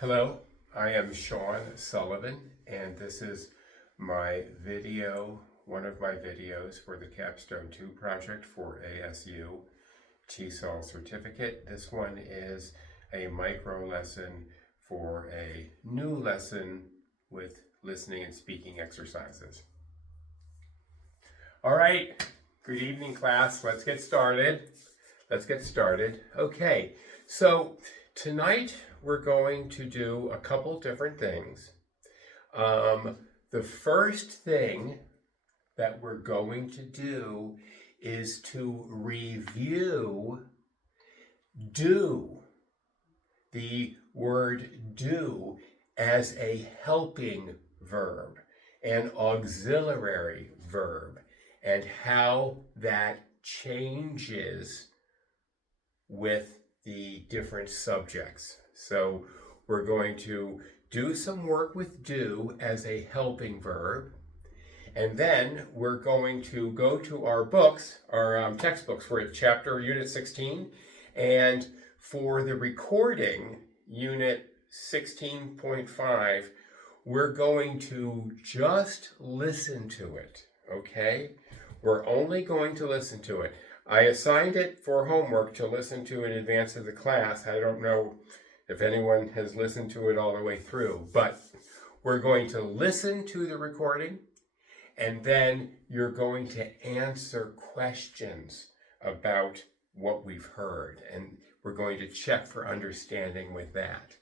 Hello, I am Sean Sullivan, and this is my video, one of my videos for the Capstone 2 project for ASU TESOL certificate. This one is a micro lesson for a new lesson with listening and speaking exercises. All right, good evening class, let's get started. Okay, so tonight we're going to do a couple different things. The first thing that we're going to do is to review do, the word do, as a helping verb, an auxiliary verb, and how that changes with the different subjects. So we're going to do some work with do as a helping verb, and then we're going to go to our books, our textbooks. We're at chapter unit 16, and for the recording, unit 16.5, we're going to just listen to it, okay? We're only going to listen to it. I assigned it for homework to listen to in advance of the class. I don't know if anyone has listened to it all the way through, but we're going to listen to the recording, and then you're going to answer questions about what we've heard, and we're going to check for understanding with that.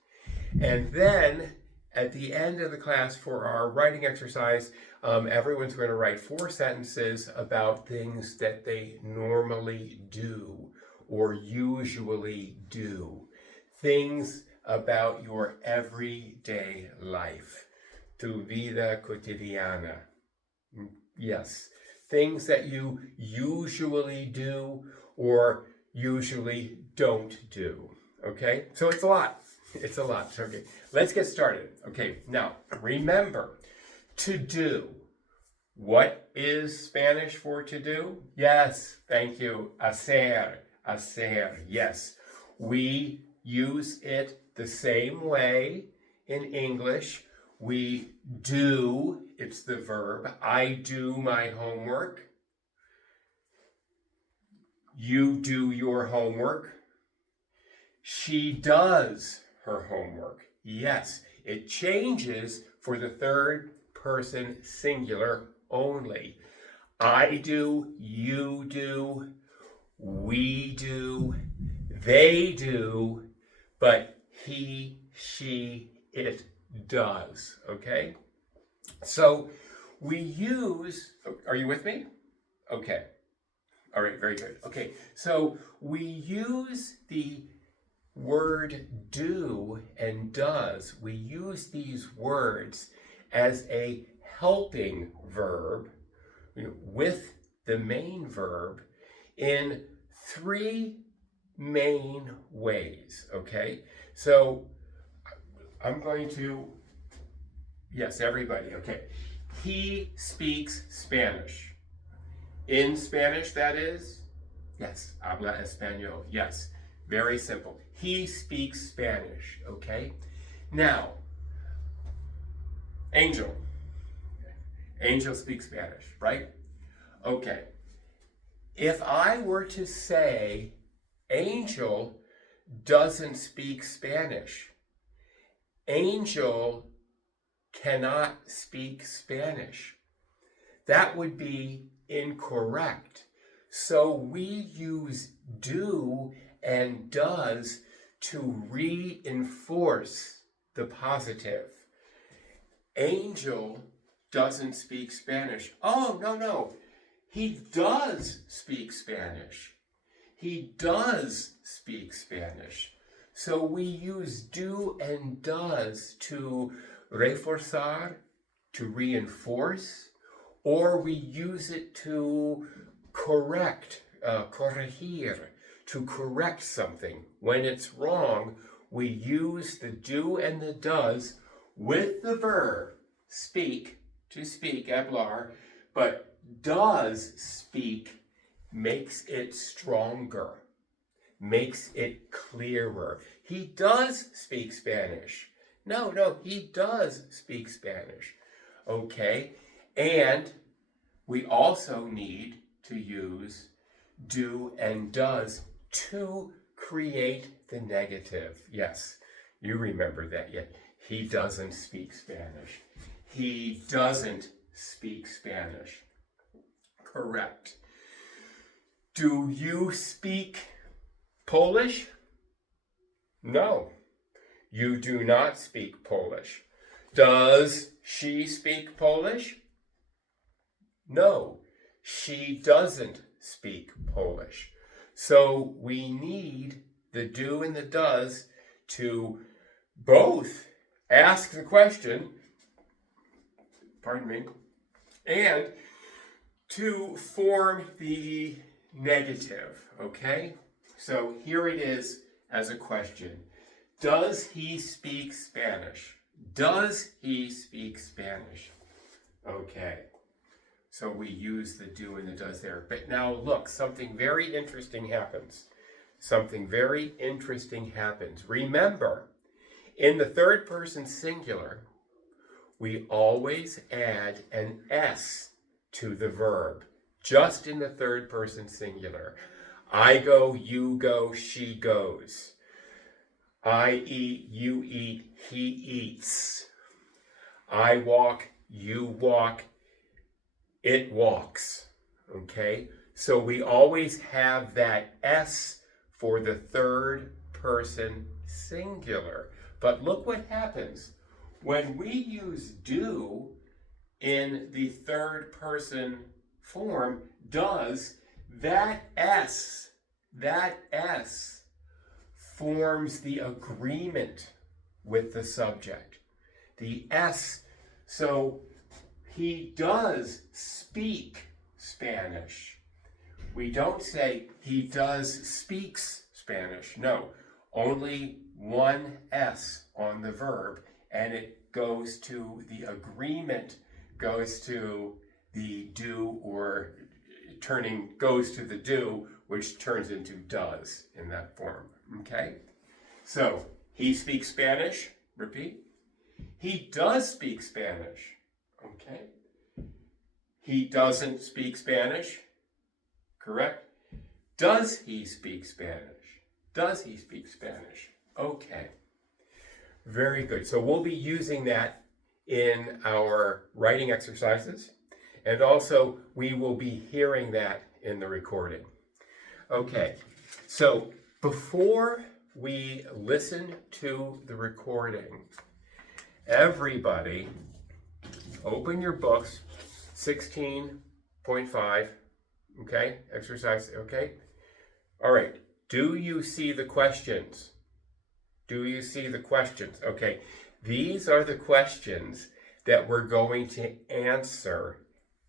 And then at the end of the class for our writing exercise, everyone's going to write 4 sentences about things that they normally do or usually do. Things about your everyday life. Tu vida cotidiana. Yes, things that you usually do or usually don't do. Okay, so it's a lot. It's a lot. Okay, let's get started. Okay, now remember, to do. What is Spanish for to do? Yes, thank you. Hacer, hacer. Yes, we use it the same way in English. We do, it's the verb. I do my homework. You do your homework. She does her homework. Yes, it changes for the third person singular only. I do, you do, we do, they do, but he, she, it does, okay? So we use, are you with me? Okay. All right, very good. Okay, so we use the word do and does. We use these words as a helping verb with the main verb in 3 main ways, okay? So I'm going to, yes, everybody, okay. He speaks Spanish. In Spanish, that is? Yes, habla español, yes. Very simple. He speaks Spanish, okay? Now, Angel. Angel speaks Spanish, right? Okay. If I were to say Angel doesn't speak Spanish, Angel cannot speak Spanish, that would be incorrect. So we use do and does to reinforce the positive. Angel doesn't speak Spanish. Oh, no. He does speak Spanish. He does speak Spanish. So we use do and does to reforzar, to reinforce, or we use it to correct, corregir, to correct something. When it's wrong, we use the do and the does with the verb speak, to speak, hablar, but does speak makes it stronger, makes it clearer. He does speak Spanish. No, he does speak Spanish. Okay, and we also need to use do and does to create the negative. Yes, you remember that yet. He doesn't speak Spanish. He doesn't speak Spanish. Correct. Do you speak Polish? No, you do not speak Polish. Does she speak Polish? No, she doesn't speak Polish. So we need the do and the does to both ask the question, pardon me, and to form the negative, okay? So here it is as a question. Does he speak Spanish? Does he speak Spanish? Okay. So we use the do and the does there. But now look, something very interesting happens. Something very interesting happens. Remember, in the third person singular, we always add an S to the verb, just in the third person singular. I go, you go, she goes. I eat, you eat, he eats. I walk, you walk, it walks. Okay? So we always have that S for the third person singular. But look what happens. When we use do in the third person form, does, that S forms the agreement with the subject. The S, so he does speak Spanish. We don't say he does speaks Spanish. No, only one S on the verb, and it goes to the agreement, goes to the do, or goes to the do, which turns into does in that form. Okay? So, he speaks Spanish. Repeat. He does speak Spanish. Okay? He doesn't speak Spanish. Correct? Does he speak Spanish? Does he speak Spanish? Okay. Very good. So we'll be using that in our writing exercises. And also, we will be hearing that in the recording. Okay. So before we listen to the recording, everybody, open your books, 16.5, okay, exercise, okay? All right, do you see the questions? Do you see the questions? Okay, these are the questions that we're going to answer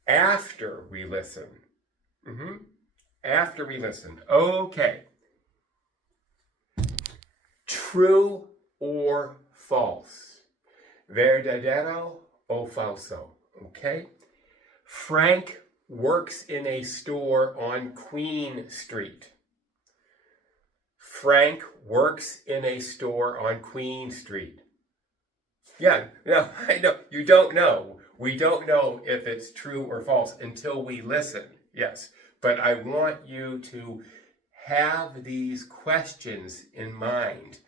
after we listen. After we listen. Okay. True or false? Verdadero o falso? Okay. Frank works in a store on Queen Street. Frank works in a store on Queen Street. Yeah, no, I know. You don't know. We don't know if it's true or false until we listen. Yes. But I want you to have these questions in mind,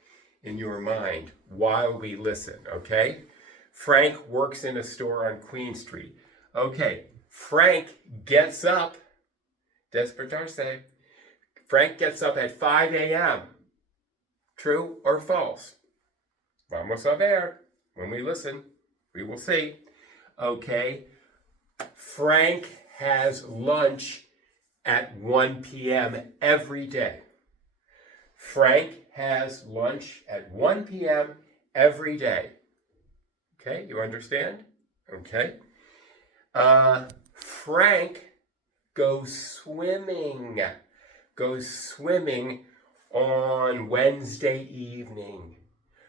in your mind, while we listen, okay? Frank works in a store on Queen Street. Okay, Frank gets up, despertarse. Frank gets up at 5 a.m. True or false? Vamos a ver. When we listen, we will see. Okay, Frank has lunch at 1 p.m. every day. Frank has lunch at 1 p.m. every day. Okay, you understand? Okay. Frank goes swimming on Wednesday evening.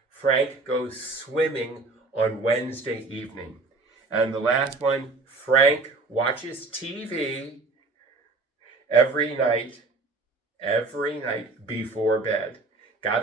Frank goes swimming on Wednesday evening. And the last one, Frank watches TV every night before bed.